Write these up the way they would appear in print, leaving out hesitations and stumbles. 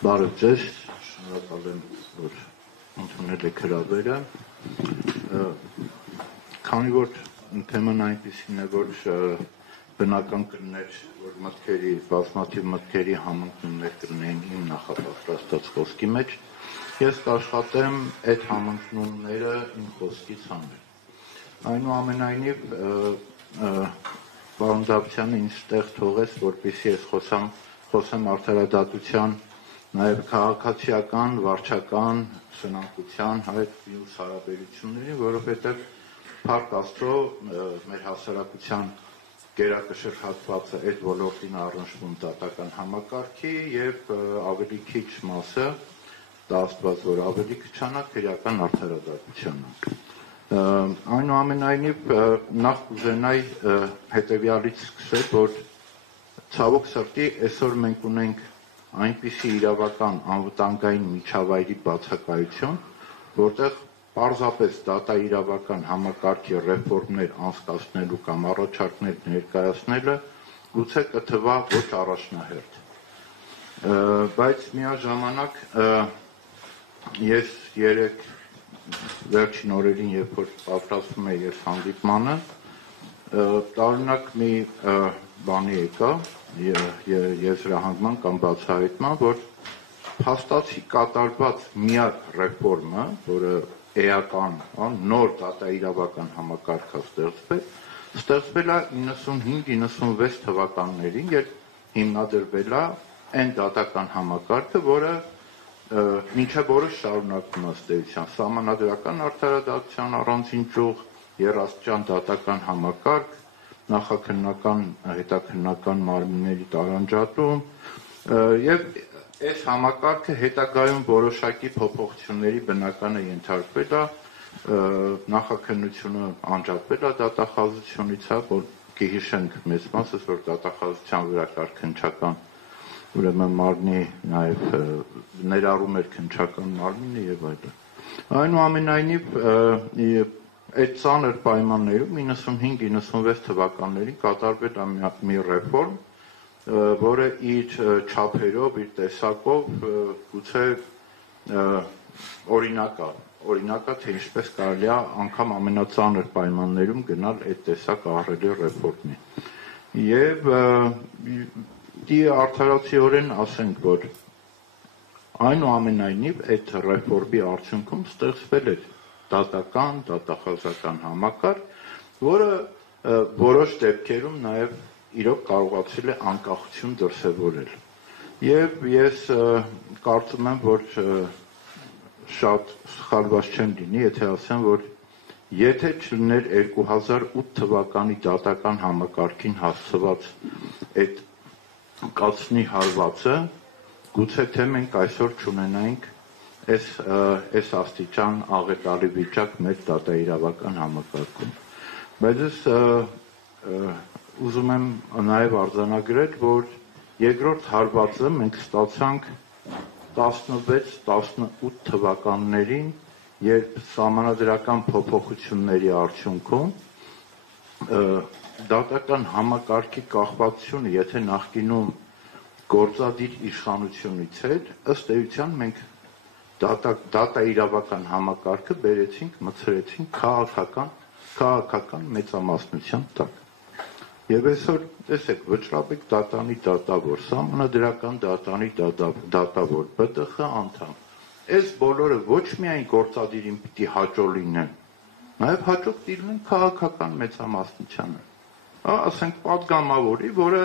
Բարև ձեզ, շնորհակալ եմ, որ ընդունել եք հրավերը։ Քանի որ թեման այնպիսին է, որ բնական կլներ, որ բազմաթիվ մտքերի համընկնումներ կլինեին իմ նախապատրաստած խոսքի մեջ, ես կաշխատեմ այդ համընկնումները իմ խոսքից հանել։ Այնուամենայնիվ, պարոն Դավթյանը ինձ տեղ թողեց, որպեսզի ես խոսեմ արդարադատության, նաև քաղաքացիական, վարչական, սնանկության այդ մյուս հարաբերությունների, որովհետև փառք Աստծո մեր հասարակության գերակշռ հատվածը այդ ոլորտին առնչվում դատական համակարգի եւ ավելի քիչ մասը դա Աստված որ ավելի քչանա քրեական արդարադատությանը։ Այնուամենայնիվ նախ կուզենայի հետեւյալից սկսել, որ ցավոք սրտի այսօր մենք ունենք այնպիսի իրավական անվտանգային միջավայրի բացակայություն, որտեղ պարզապես դատաիրավական համակարգի ռեֆորմներ անցկացնելու կամ առաջարկներ ներկայացնելը գուցե կթվա ոչ առաջնահերթ։ Բայց միաժամանակ ես երեք վերջին օրերին, երբ որ պատրաստվում էի այս հանդիպմանը, տարօրինակ մի բանի եկա եզրահանգման կամ բացահայտման, որ փաստացի կատարված միակ ռեֆորմը, որը էական, նոր դատաիրավական համակարգը ստեղծվել է 95-96 թվականներին, երբ հիմնադրվել է այն դատական համակարգը, որը մինչև օրս շարունակվում է ըստ էության սահմանադրական արդարադատության առանձին ճյուղ, երաստիճան դատական համակարգ, նախաքննական, հետաքննական մարմինների տարանջատում եւ այս համակարգը հետագայում որոշակի փոփոխությունների բնական է ենթարկվել է, նախաքննությունը անջատվել է դատախազությունից, որ կհիշենք մեծ մասս, որ դատախազության վրա կար քննչական ուրեմն մարմնի նաև ներառում էր քննչական մարմինը եւ այլն։ Այնուամենայնիվ այդ ծանր պայմաններում 95-96 թվականներին կատարվել է մի ռեֆորմ, որը իր չափերով, իր տեսակով գուցե օրինակա, թե ինչպես կարելի է անգամ ամենածանր պայմաններում գնալ այդ տեսակ ահռելի ռեֆորմի։ Եվ արդարացիորեն ասենք, որ այնուամենայնիվ այդ ռեֆորմի արդյունքում ստեղծվել էր դատախազական համակարգ, որը որոշ դեպքերում նաև իրոք կարողացել է անկախություն դրսևորել։ Եվ ես կարծում եմ, որ շատ սխալված չեմ լինի, եթե ասեմ, որ եթե չլիներ 2008 թվականի դատական համակարգին հասցված այդ կացնի հարվածը, գուցե թե մենք այսօր չունենայինք այս աստիճան աղետալի վիճակ մեր դատաիրավական համակարգում։ Բայց ես ուզում եմ նաև արձանագրել, որ երկրորդ հարվածը մենք ստացանք 16-18 թվականներին, երբ սահմանադրական փոփոխությունների արդյունքում դատական համակարգի կախվածությունը, եթե նախկինում գործադիր իշխանությունից էր, ըստ էության մենք դատաիրավական համակարգը բերեցինք, մտցրեցինք քաղաքական մեծամասնության տակ։ Եվ այսօր տեսեք, վճռաբեկ դատանի դատավոր, սահմանադրական դատանի դատավոր, ԲՏԽ անդամ, այս բոլորը ոչ միայն գործադիրին պիտի հաճո լինեն, նաև հաճո պիտի լինեն քաղաքական մեծամասնությանը։ Ասենք պատգամավորի, որը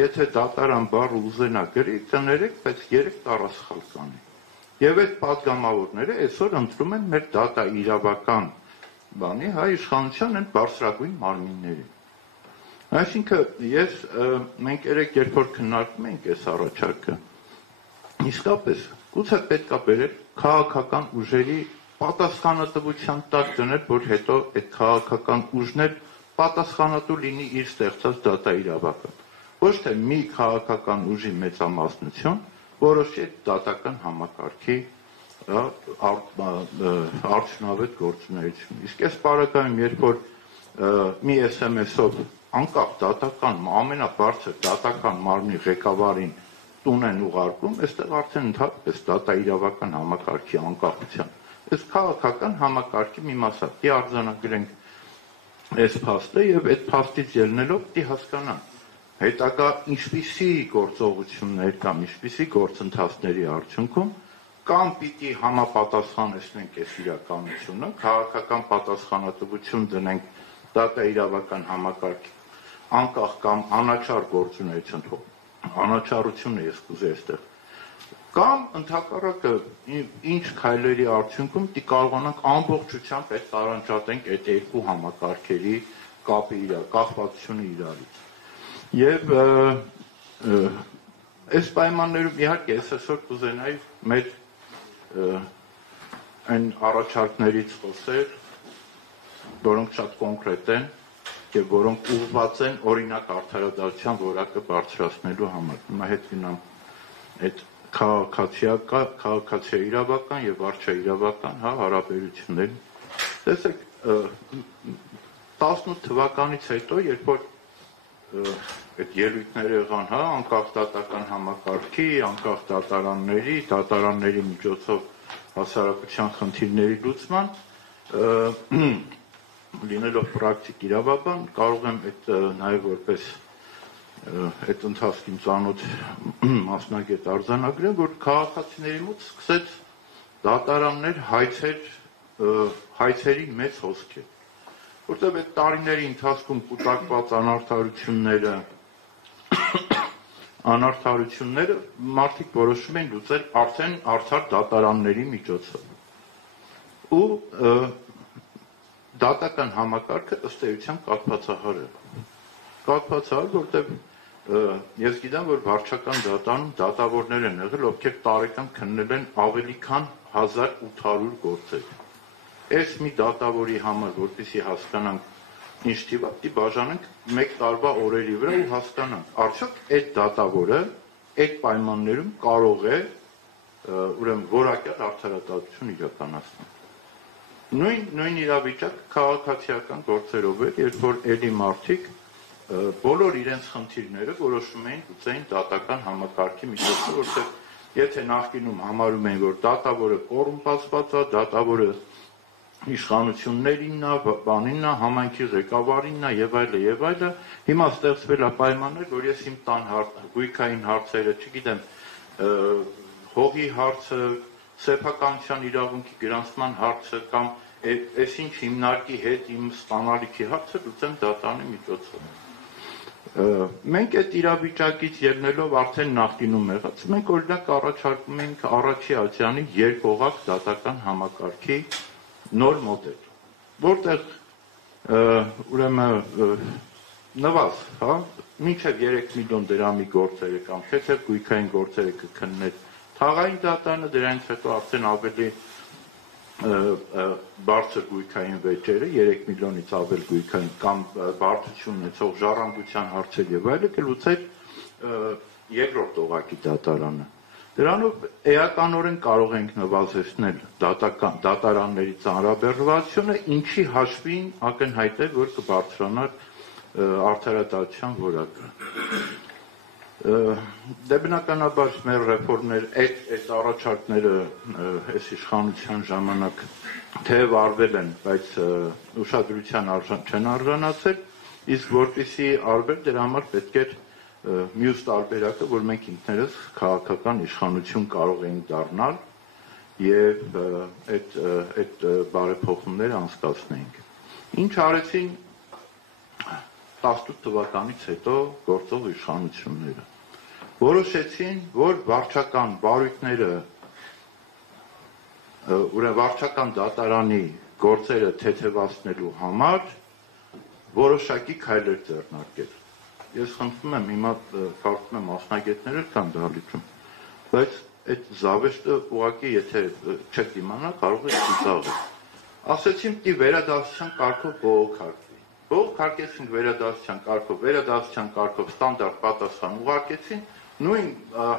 եթե դատարան բառը ուզենա գրի, կներեք, բայց 3 տառասխալ կանի։ Եվ այդ պատգամավորները այսօր ընտրում են մեր դատաիրավական բանի իշխանության այն բարձրագույն մարմինների։ Այսինքն մենք երբ որ քննարկում ենք այս առաջարկը, իսկապես գուցե պետք է բերել քաղաքական ուժերի պատասխանատվության տակ դնել, որ հետո այդ քաղաքական ուժն էլ պատասխանատու լինի իր ստեղծած դատաիրավական։ Ոչ թե մի քաղաքական ուժի մեծամասնություն որոշի այդ դատական համակարգի արդյունավետ գործունեություն։ Իսկ այս պարագայում, երբ որ մի SMS-ով անկախ դատական, ամենաբարձր դատական մարմնի ղեկավարին տուն են ուղարկում, այստեղ արդեն ընդհանրապես դատա իրավական համակարգի անկախության, այս քաղաքական համակարգի մի մասը, դի արձանագրենք այս փաստը եւ այդ փաստից ելնելով դի հասկանանք հետագա ինչպիսի գործողություններ կամ ինչպիսի գործընթացների արդյունքում կամ պիտի համապատասխանեցնենք այս իրականությունը, քաղաքական պատասխանատվություն դնենք դատա իրավական համակարգի անկախ կամ անաչառ գործունեություն, անաչառությունը ես կուզեի այստեղ, կամ ընդհակառակը ինչ քայլերի արդյունքում պիտի կարողանանք ամբողջությամբ այդ տարանջատենք այդ երկու համակարգերի կապվածությունը իրարից։ Եվ այս պայմաններում իհարկե ես այսօր կուզենայի մեր այն առաջարկներից խոսել, որոնք շատ կոնկրետ են եւ որոնք ուղղված են օրինակ արդարադատության որակը բարձրացնելու համար։ Հիմա հետ գնամ այդ քաղաքացիական եւ վարչաիրավական հարաբերություններին։ Տեսեք 18 թվականից հետո, երբ որ այդ ելույթները եղան, անկախ դատական համակարգի, անկախ դատարանների միջոցով հասարակության խնդիրների լուծման, լինելով պրակտիկ իրավաբան, կարող եմ այդ նաև որպես այդ ընթացքին ծանոթ մասնագետ արձանագրել, որ քաղաքացիների մոտ սկսեց դատարաններ հայցերի մեծ հոսք է, որտեղ այդ տարիների ընթացքում կուտակված անարդարությունները մարդիկ որոշում են լուծել արդեն արդար դատարանների միջոցով։ Ու դատական համակարգը ըստ էության կաթվածահար է, որտեղ ես գիտեմ, որ վարչական դատարանում դատավորներ են եղել, ովքեր տարեկան քննել են ավելի քան 1800 գործեր։ Այս մի դատավորի համար, որպեսզի հասկանանք ինչ թիվա, պիտի բաժանենք մեկ տարվա օրերի վրա ու հասկանանք, արդյոք այդ դատավորը այդ պայմաններում կարող է ուրեմն որակյալ արդարադատություն իրականացնել։ Նույն իրավիճակ քաղաքացիական գործերով էր, երբ որ էլի մարդիկ բոլոր իրենց խնդիրները որոշում էին լուծեին դատական համակարգի միջոցով, որտեղ եթե նախկինում համարում էին, որ դատավորը կոռումպացված է, դատավորը իշխանություններինն է, բանինն է, համայնքի ղեկավարինն է եւ այլը, հիմա ստեղծվել է պայմաններ, որ ես իմ տան գույքային հարցերը, չգիտեմ, հողի հարցը, սեփականության իրավունքի գրանցման հարցը կամ այսինչ հիմնարկի հետ իմ ստանալիքի հարցը լուծեմ դատարանի միջոցով։ Մենք այդ իրավիճակից ելնելով արդեն նախկինում եղած, մենք օրինակ առաջարկում ենք Առաջի Ասիանի երկօղակ դատական համակարգի նոր մոդել, որտեղ ուրեմն նվազ, մինչև 3 միլիոն դրամի գործերը կամ թեթև գույքային գործերը կքննել թաղային դատարանը, դրանից հետո արդեն ավելի բարձր գույքային վեճերը, 3 միլիոնից ավել գույքային կամ բարձրություն ունեցող ժառանգության հարցեր եւ այլը կլուծեր երկրորդ օղակի դատարանը։ Դրանով էականորեն կարող ենք նվազեցնել դատարանների ծանրաբեռնվածությունը, ինչի հաշվին ակնհայտ է, որ կբարձրանար արդարադատության որակը։ Դե բնականաբար մեր ռեֆորմներ, այդ առաջարկները այս իշխանության ժամանակ թեև արվել են, բայց ուշադրության չեն արժանացել, իսկ որպեսզի արվեր դրա համար պետք էր մյուս տարբերակը, որ մենք ինքներս քաղաքական իշխանություն կարող էինք դառնալ եւ այդ բարեփոխումները անցկացնեինք։ Ինչ արեցին 18 թվականից հետո գործող իշխանությունները։ Որոշեցին, որ վարչական բարույթները, վարչական դատարանի գործերը թեթևացնելու համար որոշակի քայլեր ձեռնարկել։ Ես խնդրում եմ, հիմա կարծում եմ մասնագետները կան դահլիճում, բայց այդ զավեշտը ուղղակի եթե չեք դիմանա, կարող է ծիծաղել։ Ասեցին, պիտի վերադասության կարգով բողոքարկվի։ Բողոքարկեցին վերադասության կարգով ստանդարտ պատասխան ուղարկեցին, նույն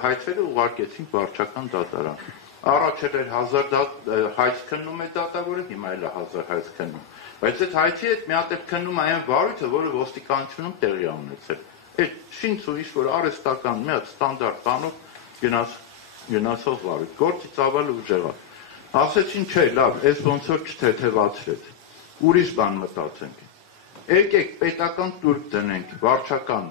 հայցերը ուղարկեցին վարչական դատարան։ Առաջ էր 1000 հայց քննում է դատավորը, հիմա էլ 1000 հայց քննում։ Բայց այդ հայցի հետ մի հատ էլ քննում այն վարույթը, որը ոստիկանությունում տեղի ունեցել։ Այդ շինց ու ինչ-որ արհեստական մի հատ ստանդարտ բանով գնացող վարույթ, գործից ավելի ուժեղա։ Ասեցին, չէ, լավ, այս ոնց որ չթեթևացրեց։ Ուրիշ բան մտածենք։ Եկեք պետական տուրք դնենք վարչական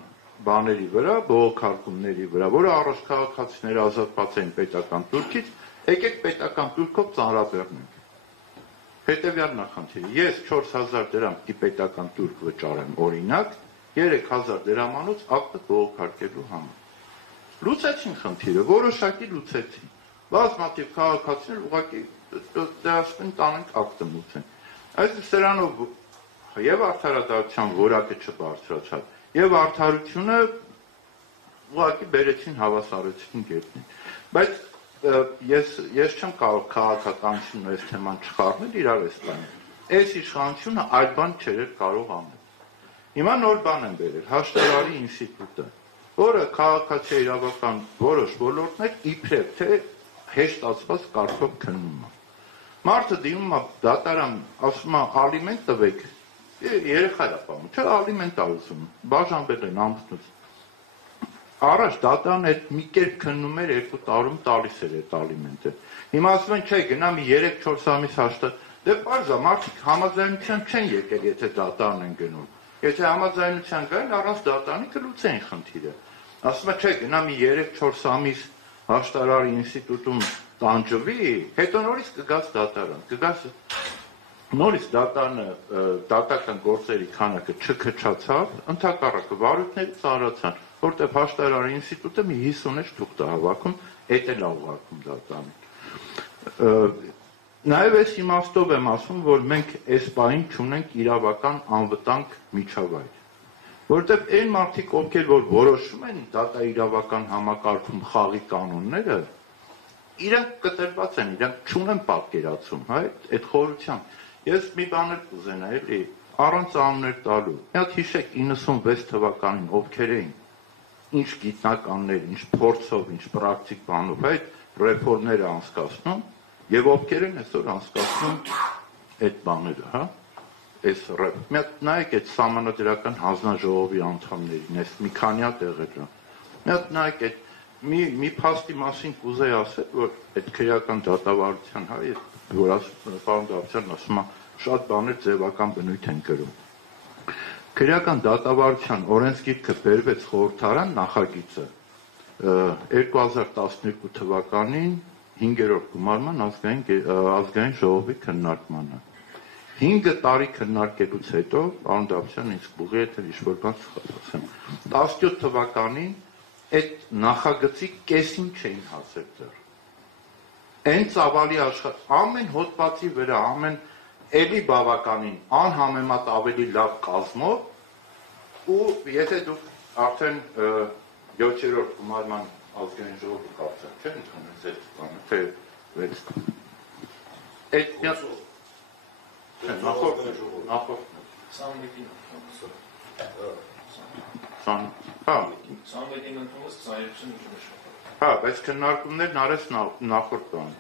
բաների վրա, բողոքարկումների վրա, որը առաջ քաղաքացիները ազատված էին պետական տուրքից, եկեք պետական տուրքով ծանրաբեռնենք։ Հետևյալ նախնդիրը, ես 4000 դրամ պիտի պետական տուրք վճարեմ օրինակ, 3000 դրամանոց ակտը բողոքարկելու համար։ Լուծեցին խնդիրը, որոշակի լուծեցին։ Բազմաթիվ քաղաքացիներ ուղղակի դասին տանենք ակտը լուծեն։ Այսինքն սրանով եւ արդարադատության որակը չբարձրացավ, եւ արդարությունը ուղղակի բերեցին հավասարեցին գետնին։ Բայց ես չեմ կարող քաղաքականությունը այս թեման չխառնել իրար այս բանը։ Այս իշխանությունը այլ բան չէր կարող անել։ Հիմա նոր բան են բերել, հաշտարարի ինստիտուտը, որը քաղաքացի իրավական որոշ ոլորտներ իբրև թե հեշտացված կարգով քննում է։ Մարդը դիմում է դատարան, ասում է ալիմենտ տվեք, երեխա է պահում, չէ ալիմենտ է ուզում, բաժանվել են ամուսնուց։ Առաջ դատարան այդ մի կերպ քննում էր 2 տարում տալիս էր այդ ալիմենտը։ Հիմա ասում են, չէ, գնա մի 3-4 ամիս հաշտը, դե պարզ է, մարդիկ համաձայնության չեն եկել, եթե դատարան են գնում։ Եթե համաձայնության գային, առանց դատարանի կլուծեին խնդիրը։ Ասում է, չէ, գնա մի 3-4 ամիս հաշտարարի ինստիտուտում տանջվի, հետո նորից կգաս դատարան, կգաս նորից դատական գործերի քանակը չքչացավ, ընդհակառակը վարույթները ծանրացան, որտեղ հաշտարարի ինստիտուտը մի 50 թուղթ է հավաքում, էդ էլ ուղարկում դատարանի։ Նաև այս իմաստով եմ ասում, որ մենք այս պահին չունենք իրավական անվտանգ միջավայր, որտեղ այն մարդիկ, ովքեր որ որոշում են դատաիրավական համակարգում խաղի կանոնները, իրանք կտրված են, իրանք չունեն պատկերացում, այդ խորությամբ։ Ես մի բան էլ կուզենայի, էլի, առանց անուններ տալու։ Մի հատ հիշեք 96 թվականին ովքեր էին, ինչ գիտնականներ, ինչ փորձով, ինչ պրակտիկ բանով այդ ռեֆորմները անցկացնում, եւ ովքեր են այսօր անցկացնում այդ բաները, հա։ Այս մի հատ նայեք այդ սահմանադրական հանձնաժողովի անդամներին, այս մի քանի հատ եղել է։ Մի հատ նայեք այդ մի փաստի մասին կուզեի ասել, որ այդ քրեական դատավարության, հա, որ պարոն Դավթյանն ասում է, շատ բաներ ձևական բնույթ են կրում։ Քրեական դատավարության օրենսգիրքը բերվեց խորհրդարան նախագիծը 2012 թվականին 5-րդ գումարման ազգային ժողովի քննարկմանը։ 5 տարի քննարկելուց հետո, պարոն Դավթյան ինձ կուղի եթե ինչ-որ բան սխալացեմ, 17 թվականին այդ նախագծի կեսին չէին հասել դեռ։ Այն ծավալի ամեն հոդվածի վրա, ամեն էլի բավականին անհամեմատ ավելի լավ կազմով ու եթե դուք արդեն 7-րդ գումարման ազգային ժողովը կարծեմ, չեն ընդունեց այդ բանը, թե այդ Հա, բայց քննարկումներն արեց նախորդ բան։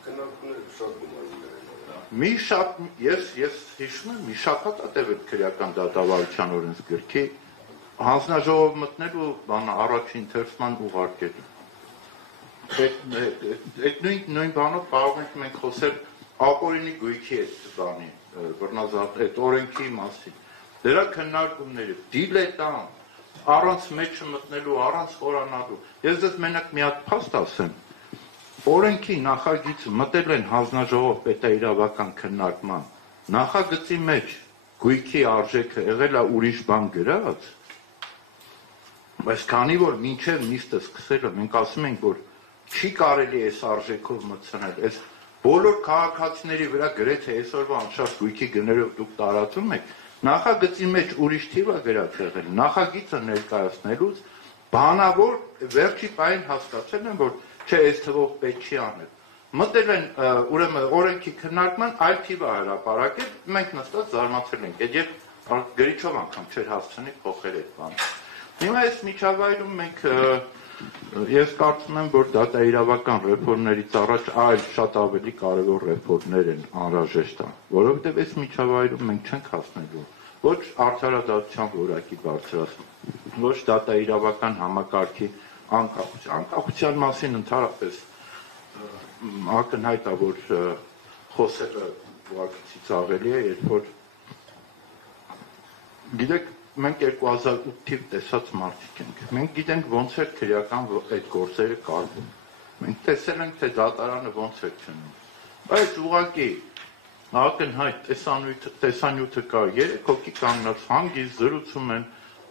Մի շատ, ես հիշում եմ, մի շաբաթ տևեց քրեական դատավարության օրենսգրքի հանձնաժողով մտնելու բանը առաջին թերթման ուղարկելու։ Այդ նույն բանով կարող ենք մենք խոսել ապօրինի գույքի այդ բանի, այդ օրենքի մասին։ Դրա քննարկումները դիլետանտ, առանց մեջը մտնելու, առանց խորանալու։ Ես դες մենակ մի հատ փաստ ասեմ։ Օրենքի նախագիծը մտել են հանձնաժողով պետաիրավական քննարկման։ Նախագծի մեջ գույքի արժեքը եղել է ուրիշ բան գրած։ Բայց քանի որ մինչև նիստը սկսելը մենք ասում ենք, որ չի կարելի այս արժեքով մտցնել, այս բոլոր քաղաքացիների վրա գրեթե այսօրվա անշարժ գույքի գներով դուք տարածում եք, նախագծի մեջ ուրիշ թիվ է գրած եղել, նախագիծը ներկայացնելուց բանավոր վերջի պահին հասկացել են, որ չէ, այս թվով պետք չի անել։ Մտել են ուրեմն օրենքի քննարկման այլ թիվ է հրապարակել, մենք նստած զարմացել ենք, եւ գրիչով անգամ չէր հասցնի փոխել այդ բանը։ Հիմա այս միջավայրում մենք Ես կարծում եմ, որ դատաիրավական ռեֆորմներից առաջ այլ շատ ավելի կարևոր ռեֆորմներ են անհրաժեշտ, որովհետև այս միջավայրում մենք չենք հասնելու ոչ արդարադատության որակի բարձրացում, ոչ դատաիրավական համակարգի անկախության մասին ընդհանրապես ակնհայտ է, որ խոսելը ուղղակի ծաղելի է, երբ որ գիտեք, մենք 2008 թիվ տեսած մարդիկ ենք, մենք գիտենք ոնց էր քրեական այդ գործերը կարվում, մենք տեսել ենք, թե դատարանը ոնց է չնում, բայց ուղղակի ակնհայտ տեսանյութը կա, 3 հոգի կանգնած հանգիստ զրուցում են,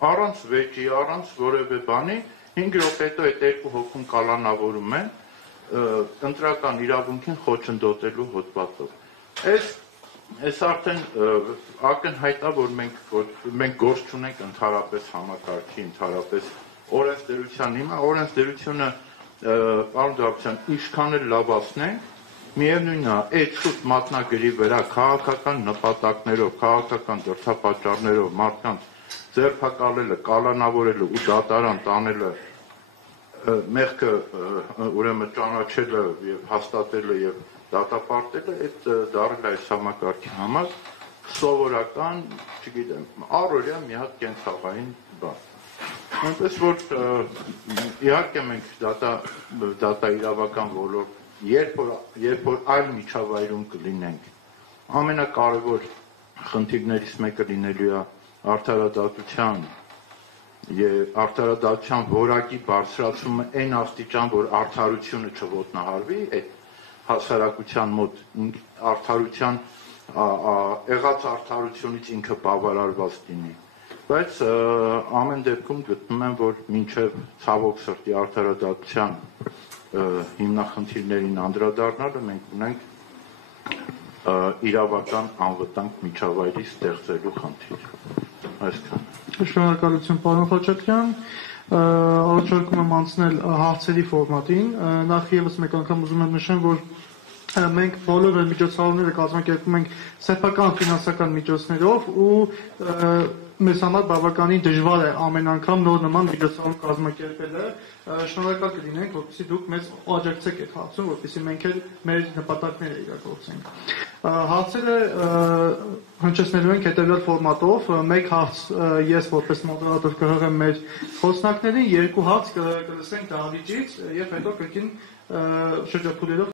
առանց վեճի, առանց որևէ բանի, 5 րոպե հետո այդ 2 հոգուն կալանավորում են, ընտրական իրավունքին խոչընդոտելու հոդվածով։ Այս արդեն ակնհայտ է, որ մենք գործ չունենք ընդհանրապես համակարգի, ընդհանրապես օրենսդրության հիմա, օրենսդրությունը, պարոն Դավթյան, ինչքան էլ լավացնենք, միևնույնն է, այդ շուտ մատնագրի վրա քաղաքական նպատակներով, քաղաքական դրդապատճառներով մարդկանց ձերբակալելը, կալանավորելը ու դատարան տանելը, մեղքը ուրեմն ճանաչելը եւ հաստատելը եւ դատապարտելը, այդ դառել է այս համակարգի համար սովորական, չգիտեմ, առօրյա մի հատ կենցաղային բան։ Այնպես որ իհարկե մենք դատաիրավական ոլորտ, երբ որ այլ միջավայրում կլինենք, ամենակարևոր խնդիրներից մեկը լինելու է արդարադատության որակի բարձրացումը այն աստիճան, որ արդարությունը չոտնահարվի, այդ հասարակության մոտ արդարության եղած արդարությունից ինքը բավարարված լինի, բայց ամեն դեպքում գտնում եմ, որ մինչև ցավոք սրտի արդարադատության հիմնախնդիրներին անդրադառնալը մենք ունենք իրավական անվտանգ միջավայրի ստեղծելու խնդիր։ Այսքան։ Շնորհակալություն, պարոն Խաչատրյան, առաջարկում եմ անցնել հարցերի ֆորմատին, նախ ևս մեկ անգամ ուզում եմ նշեմ, որ մենք բոլոր միջոցառումները կազմակերպում ենք սեփական ֆինանսական միջոցներով ու մեզ համար բավականին դժվար է ամեն անգամ նոր նման միջոցառում կազմակերպելը, շնորհակալ կլինենք, որպեսզի դուք մեզ աջակցեք այդ հարցում, որպեսզի մենք էլ մեր նպատակները իրագործենք։ Հարցերը հնչեցնելու ենք հետևյալ ֆորմատով, մեկ հարց ես որպես մոդերատոր կհղեմ մեր խոսնակներին, 2 հարց կլսենք Դավիթից եւ հետո կրկին շրջափուլելով